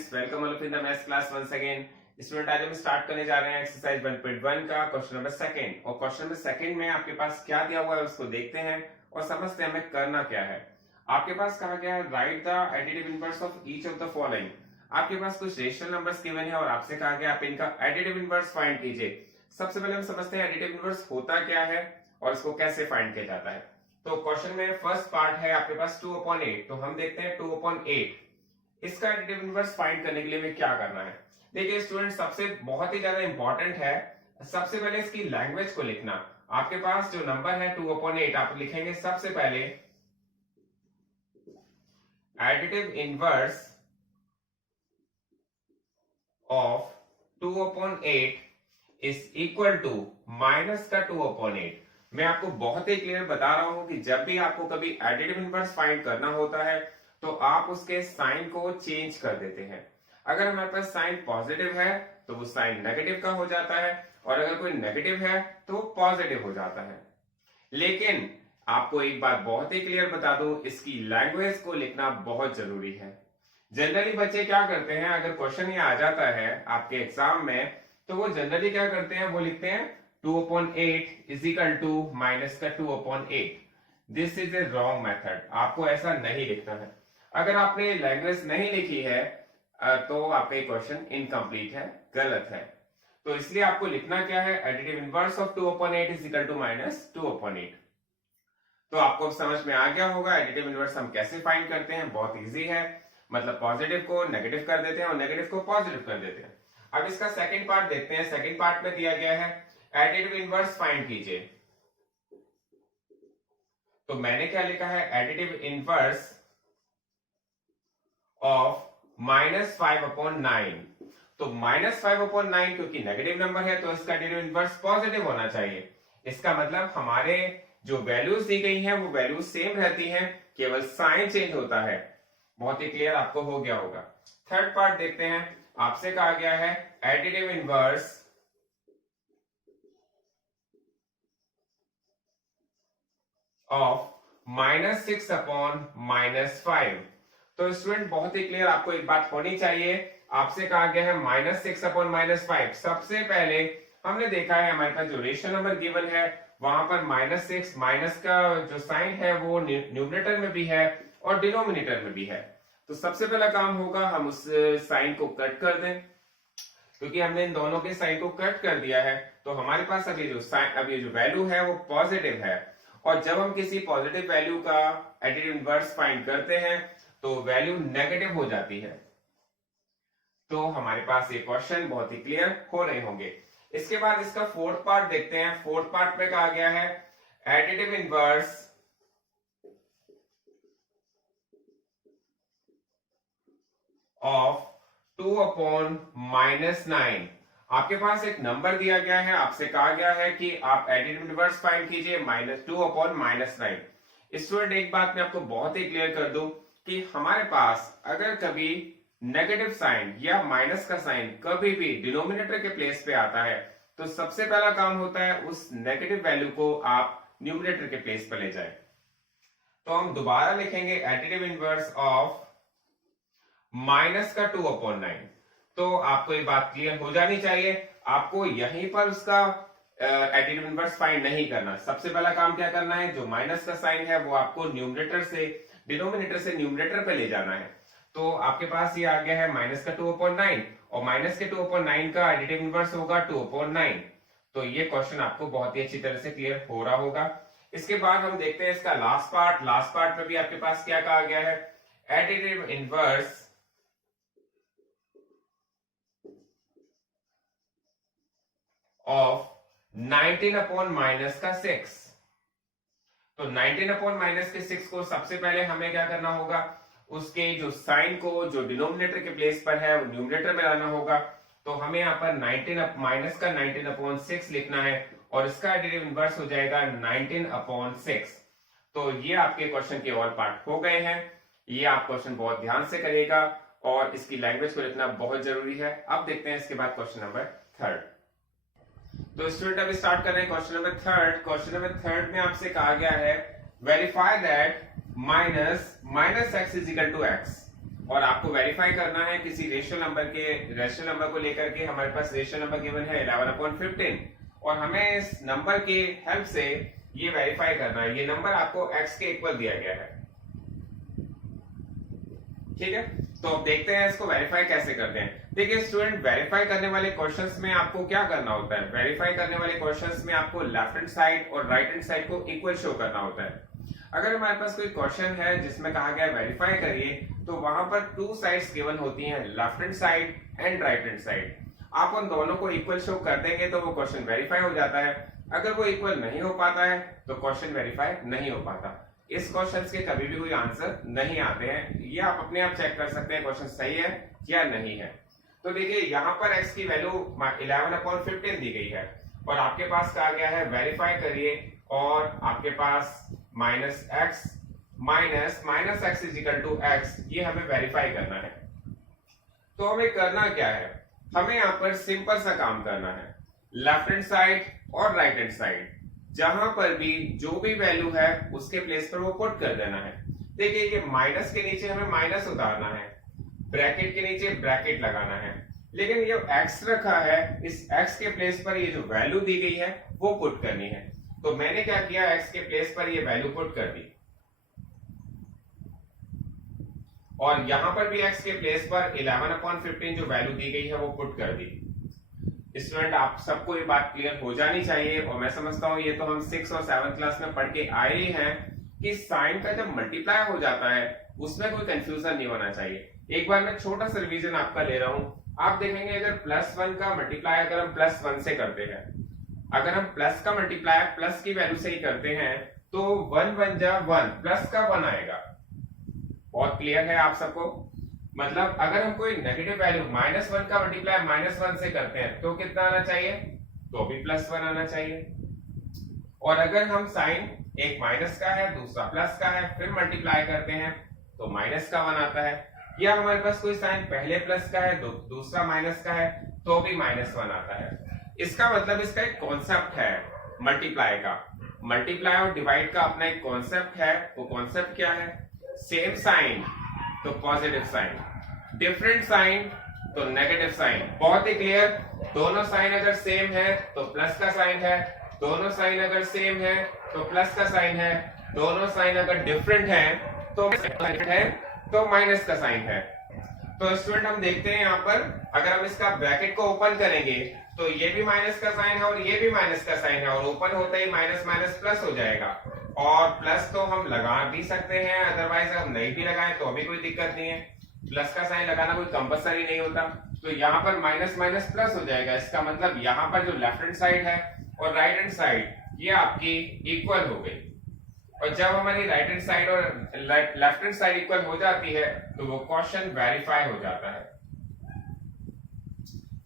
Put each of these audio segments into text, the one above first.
Students, welcome all of in the maths class once again. Student, आज हम start करने जा रहे हैं एक्सरसाइज 1.1 का क्वेश्चन नंबर सेकंड। और क्वेश्चन नंबर सेकंड में आपके पास क्या दिया हुआ है उसको देखते हैं और समझते हैं हमें करना क्या है। आपके पास कहा गया है right the additive inverse of each of the following. आपके पास कुछ रेशनल नंबर्स गिवन है और आपसे कहा गया आप इनका एडिटिव इनवर्स फाइंड कीजिए। सबसे पहले हम समझते हैं एडिटिव इनवर्स होता क्या है और इसको कैसे फाइंड किया जाता है। तो क्वेश्चन में फर्स्ट पार्ट है आपके पास 2/8। तो हम देखते हैं 2/8 इसका एडिटिव इनवर्स फाइंड करने के लिए हमें क्या करना है। देखिए स्टूडेंट, सबसे बहुत ही ज्यादा इंपॉर्टेंट है सबसे पहले इसकी लैंग्वेज को लिखना। आपके पास जो नंबर है 2/8 आप लिखेंगे सबसे पहले additive inverse of 2/8 is equal to minus का 2/8। मैं आपको बहुत ही क्लियर बता रहा हूं कि जब भी आपको कभी एडिटिव इनवर्स फाइंड करना होता है तो आप उसके साइन को चेंज कर देते हैं। अगर हमारे पास साइन पॉजिटिव है तो वो साइन नेगेटिव का हो जाता है और अगर कोई नेगेटिव है तो पॉजिटिव हो जाता है। लेकिन आपको एक बात बहुत ही क्लियर बता दूं, इसकी लैंग्वेज को लिखना बहुत जरूरी है। जनरली बच्चे क्या करते हैं, अगर क्वेश्चन ये आ जाता है आपके एग्जाम में तो वो जनरली क्या करते हैं, वो लिखते हैं 2/8 इज इक्वल टू माइनस का 2/8। This is a wrong method. आपको ऐसा नहीं लिखना है। अगर आपने लैंग्वेज नहीं लिखी है तो आपका क्वेश्चन इनकम्प्लीट है, गलत है। तो इसलिए आपको लिखना क्या है, additive inverse of 2/8 is equal to minus 2/8। तो आपको समझ में आ गया होगा एडिटिव इनवर्स हम कैसे फाइंड करते हैं। बहुत इजी है, मतलब पॉजिटिव को नेगेटिव कर देते हैं और नेगेटिव को पॉजिटिव कर देते हैं। अब इसका सेकंड पार्ट देखते हैं। सेकंड पार्ट में दिया गया है एडिटिव इनवर्स फाइंड कीजिए। तो मैंने क्या लिखा है, एडिटिव इनवर्स ऑफ -5/9। तो -5/9 क्योंकि नेगेटिव नंबर है तो इसका एडिटिव इनवर्स पॉजिटिव होना चाहिए। इसका मतलब हमारे जो वैल्यूज दी गई हैं वो वैल्यूज सेम रहती हैं, केवल साइन चेंज होता है। बहुत ही क्लियर आपको हो गया होगा। थर्ड पार्ट देखते हैं। आपसे कहा गया है एडिटिव इनवर्स ऑफ -6/-5। तो स्टूडेंट बहुत ही क्लियर आपको एक बात होनी चाहिए। आपसे कहा गया है -6/-5। सबसे पहले हमने देखा है हमारे पास जो रेशियो नंबर गिवन है वहां पर -6 माइनस का जो साइन है वो न्यूमरेटर में भी है और डिनोमिनेटर में भी है। तो सबसे पहला काम होगा हम उस साइन को कट कर दें। क्योंकि हमने इन दोनों के साइन को कट कर दिया है तो हमारे पास अब ये जो वैल्यू है वो पॉजिटिव है। और जब हम किसी पॉजिटिव वैल्यू का एडिटिव इनवर्स फाइंड करते हैं तो वैल्यू नेगेटिव हो जाती है। तो हमारे पास ये क्वेश्चन बहुत ही क्लियर हो रहे होंगे। इसके बाद इसका फोर्थ पार्ट देखते हैं। फोर्थ पार्ट में कहा गया है एडिटिव इनवर्स ऑफ 2/-9। आपके पास एक नंबर दिया गया है, आपसे कहा गया है कि आप एडिटिव इनवर्स फाइंड कीजिए -2/-9। स्टूडेंट, एक बात मैं आपको बहुत ही क्लियर कर दूं कि हमारे पास अगर कभी नेगेटिव साइन या माइनस का साइन कभी भी डिनोमिनेटर के प्लेस पे आता है तो सबसे पहला काम होता है उस नेगेटिव वैल्यू को आप न्यूमरेटर के प्लेस पर ले जाएं। तो हम दोबारा लिखेंगे एडिटिव इनवर्स ऑफ माइनस का 2/9। तो आपको ये बात क्लियर हो जानी चाहिए। आपको यहीं पर उसका एडिटिव इनवर्स फाइंड नहीं करना। सबसे पहला काम क्या करना है, जो माइनस का साइन है वो आपको न्यूमरेटर से डिनोमिनेटर से न्यूमरेटर पे ले जाना है। तो आपके पास ये आ गया है माइनस का 2/9 और माइनस के 2/9 का एडिटिव इनवर्स होगा 2/9। तो ये क्वेश्चन आपको बहुत ही अच्छी तरह से क्लियर हो रहा होगा। इसके बाद हम देखते हैं इसका लास्ट पार्ट। लास्ट पार्ट में भी आपके पास क्या कहा गया है, एडिटिव इनवर्स ऑफ 19/-6। तो 19/-6 को सबसे पहले हमें क्या करना होगा, उसके जो साइन को जो डिनोमिनेटर के प्लेस पर है वो न्यूमरेटर में लाना होगा। तो हमें यहाँ पर 19/-6 लिखना है और इसका एडिटिव इनवर्स हो जाएगा 19/6। तो ये आपके क्वेश्चन के ऑल पार्ट हो गए हैं। ये आप क्वेश्चन बहुत ध्यान से करिएगा और इसकी लैंग्वेज को लिखना बहुत जरूरी है। अब देखते हैं इसके बाद क्वेश्चन नंबर थर्ड। तो स्टूडेंट अभी स्टार्ट कर रहे हैं question number third. Question number third में आपसे कहा गया है verify that minus x is equal to x। और आपको वेरीफाई करना है किसी रेशनल नंबर को लेकर के। हमारे पास रेशनल नंबर गिवन है 11/15 और हमें इस नंबर की हेल्प से ये वेरीफाई करना है। ये नंबर आपको x के इक्वल दिया गया है, ठीक है। तो अब देखते हैं इसको वेरीफाई कैसे करते हैं। देखिए स्टूडेंट, वेरीफाई करने वाले क्वेश्चंस में आपको क्या करना होता है? वेरीफाई करने वाले क्वेश्चंस में आपको लेफ्ट हैंड साइड और राइट हैंड साइड को इक्वल शो करना होता है। अगर हमारे पास कोई क्वेश्चन है जिसमें कहा गया है वेरीफाई करिए, तो वहां पर टू साइड्स गिवन होती हैं, left hand side and right hand side. आप उन दोनों को इक्वल शो कर देंगे तो वो क्वेश्चन वेरीफाई हो जाता है। अगर वो इक्वल नहीं हो पाता है तो क्वेश्चन वेरीफाई नहीं हो पाता। इस क्वेश्चन के कभी भी कोई आंसर नहीं आते हैं। ये आप अपने आप चेक कर सकते हैं क्वेश्चन सही है या नहीं है। तो देखिए यहाँ पर x की वैल्यू 11/15 दी गई है और आपके पास कहा गया है वेरीफाई करिए, और आपके पास -x -x ये हमें वेरीफाई करना है। तो हमें करना क्या है? हमें यहाँ पर सिंपल सा काम करना है। लेफ्ट हैंड साइड और राइट हैंड साइड जहां पर भी जो भी वैल्यू है उसके प्लेस पर वो पुट कर देना है। देखिए ये माइनस के नीचे हमें माइनस उतारना है, ब्रैकेट के नीचे ब्रैकेट लगाना है, लेकिन ये x रखा है, इस x के प्लेस पर ये जो वैल्यू दी गई है वो पुट करनी है। तो मैंने क्या किया, x के प्लेस पर ये वैल्यू पुट कर दी और यहां पर भी x के प्लेस पर 11/15 जो वैल्यू दी गई है वो पुट कर दी। स्टूडेंट, आप सबको ये बात क्लियर हो जानी चाहिए और मैं समझता हूं ये तो हम 6 और 7 क्लास में पढ़ के आए ही हैं कि साइन का जब मल्टीप्लाई हो जाता है उसमें कोई कंफ्यूजन नहीं होना चाहिए। एक बार मैं छोटा सा रिवीजन आपका ले रहा हूं। आप देखेंगे अगर +1 का मल्टीप्लाई अगर हम +1 से करते हैं, अगर हम प्लस का मल्टीप्लाई प्लस की वैल्यू से ही करते हैं तो 1 1 जा 1 प्लस का 1 आएगा। बहुत क्लियर है आप सबको? मतलब अगर हम कोई नेगेटिव वैल्यू -1 का मल्टीप्लाई -1 से करते हैं तो कितना आना चाहिए? तो भी +1 आना चाहिए। और अगर हम साइन एक माइनस का है दूसरा प्लस का है फिर मल्टीप्लाई करते हैं तो माइनस का 1 आता है, या हमारे पास कोई साइन पहले प्लस का है दूसरा माइनस का है तो भी -1 आता है। इसका मतलब इसका एक कॉन्सेप्ट है मल्टीप्लाई का। मल्टीप्लाई और डिवाइड का अपना एक कॉन्सेप्ट है। वो कॉन्सेप्ट क्या है? सेम साइन तो पॉजिटिव साइन, डिफरेंट साइन तो नेगेटिव साइन। बहुत ही क्लियर। दोनों साइन अगर सेम है तो प्लस का साइन है, दोनों साइन अगर सेम है तो प्लस का साइन है, दोनों साइन अगर डिफरेंट है तो माइनस का साइन है। तो स्टूडेंट हम देखते हैं यहाँ पर अगर हम इसका ब्रैकेट को ओपन करेंगे तो ये भी माइनस का साइन है और ये भी माइनस का साइन है और ओपन होते ही माइनस माइनस प्लस हो जाएगा। और प्लस तो हम लगा भी सकते हैं, अदरवाइज हम नहीं भी लगाएं तो भी कोई दिक्कत नहीं है। प्लस का साइन लगाना कोई कंपलसरी नहीं होता। तो यहाँ पर माइनस माइनस प्लस हो जाएगा। इसका मतलब यहाँ पर जो लेफ्ट हैंड साइड है और राइट हैंड साइड ये आपकी इक्वल हो गई। और जब हमारी राइट हैंड साइड और लेफ्ट हैंड साइड इक्वल हो जाती है तो वो क्वेश्चन वेरीफाई हो जाता है।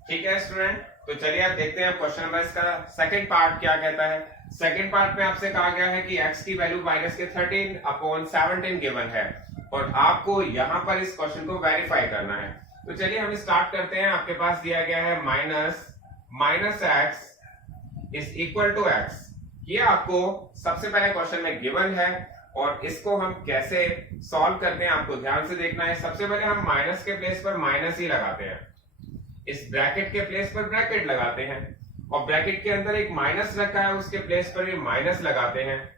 ठीक है स्टूडेंट, तो चलिए आप देखते हैं क्वेश्चन नंबर इसका सेकंड पार्ट क्या कहता है। सेकंड पार्ट में आपसे कहा गया है कि x की वैल्यू -13/17 गिवन है और आपको यहां पर इस क्वेश्चन को वेरीफाई करना है। तो चलिए हम स्टार्ट करते हैं। आपके पास दिया गया है -x = x। ये आपको सबसे पहले क्वेश्चन में गिवन है और इसको हम कैसे सॉल्व करते हैं आपको ध्यान से देखना है। सबसे पहले हम माइनस के प्लेस पर माइनस ही लगाते हैं, इस ब्रैकेट के प्लेस पर ब्रैकेट लगाते हैं और ब्रैकेट के अंदर एक माइनस रखा है उसके प्लेस पर भी माइनस लगाते हैं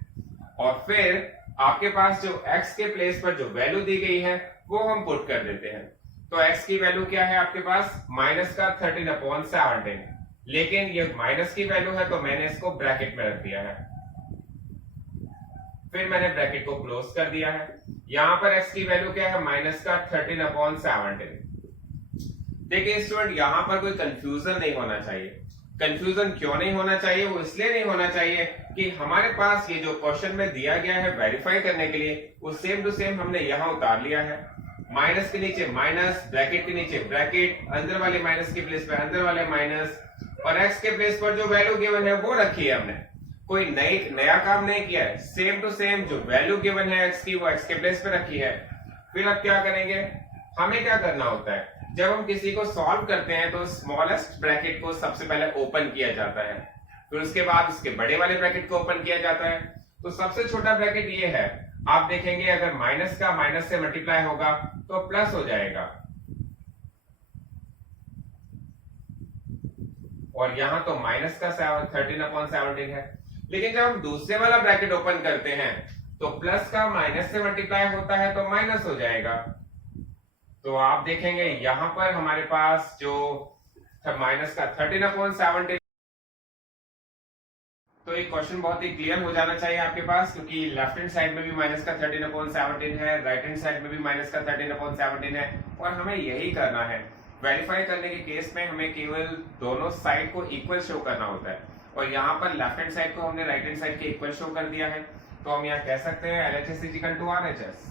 और फिर आपके पास जो x के प्लेस पर जो वैल्यू दी गई है वो हम पुट कर देते हैं। तो x की वैल्यू क्या है आपके पास? -13/17, लेकिन ये माइनस की वैल्यू है तो मैंने इसको ब्रैकेट में रख दिया है, फिर मैंने ब्रैकेट को क्लोज कर दिया है। यहां पर x की वैल्यू क्या है? -13/17। देखिए स्टूडेंट, यहां पर कोई कंफ्यूजन नहीं होना चाहिए। कंफ्यूजन क्यों नहीं होना चाहिए? वो इसलिए नहीं होना चाहिए कि हमारे पास ये जो क्वेश्चन में दिया गया है वेरीफाई करने के लिए वो सेम टू सेम हमने यहां उतार लिया है। माइनस के नीचे माइनस, ब्रैकेट के नीचे ब्रैकेट, अंदर वाले माइनस के प्लेस पर अंदर वाले माइनस और x के प्लेस पर जो वैल्यू गिवन है वो रखी है। हमने कोई नया काम नहीं किया है। सेम टू सेम जो वैल्यू गिवन है x की वो x के प्लेस पर रखी है। फिर अब क्या करेंगे? हमें क्या करना होता है, जब हम किसी को सॉल्व करते हैं तो स्मॉलेस्ट ब्रैकेट को सबसे पहले ओपन किया जाता है, फिर उसके बाद उसके बड़े वाले ब्रैकेट को ओपन किया जाता है। तो सबसे छोटा ब्रैकेट ये है आप देखेंगे अगर माइनस का माइनस से मल्टीप्लाई होगा तो प्लस हो जाएगा, और यहां तो माइनस का 13/17 है। लेकिन जब हम दूसरे वाला ब्रैकेट ओपन करते हैं तो प्लस का माइनस से मल्टीप्लाई होता है तो माइनस हो जाएगा। तो आप देखेंगे यहां पर हमारे पास जो माइनस का 13/17, तो ये क्वेश्चन बहुत ही क्लियर हो जाना चाहिए आपके पास, क्योंकि लेफ्ट हैंड साइड में भी माइनस का 13/17 है, राइट हैंड साइड में भी माइनस का 13/17 है, और हमें यही करना है। वेरीफाई करने के केस में हमें केवल दोनों साइड को इक्वल शो करना होता है, और यहाँ पर लेफ्ट हैंड साइड को हमने राइट हैंड साइड के इक्वल शो कर दिया है, तो हम यहाँ कह सकते हैं LHS is equal to RHS।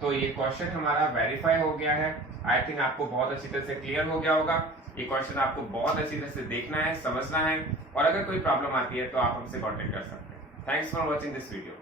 तो ये क्वेश्चन हमारा वेरीफाई हो गया है। आई थिंक आपको बहुत अच्छी तरह से क्लियर हो गया होगा। ये क्वेश्चन आपको बहुत अच्छी तरह से देखना है, समझना है, और अगर कोई प्रॉब्लम आती है तो आप हमसे कांटेक्ट कर सकते हैं। Thanks for watching this video.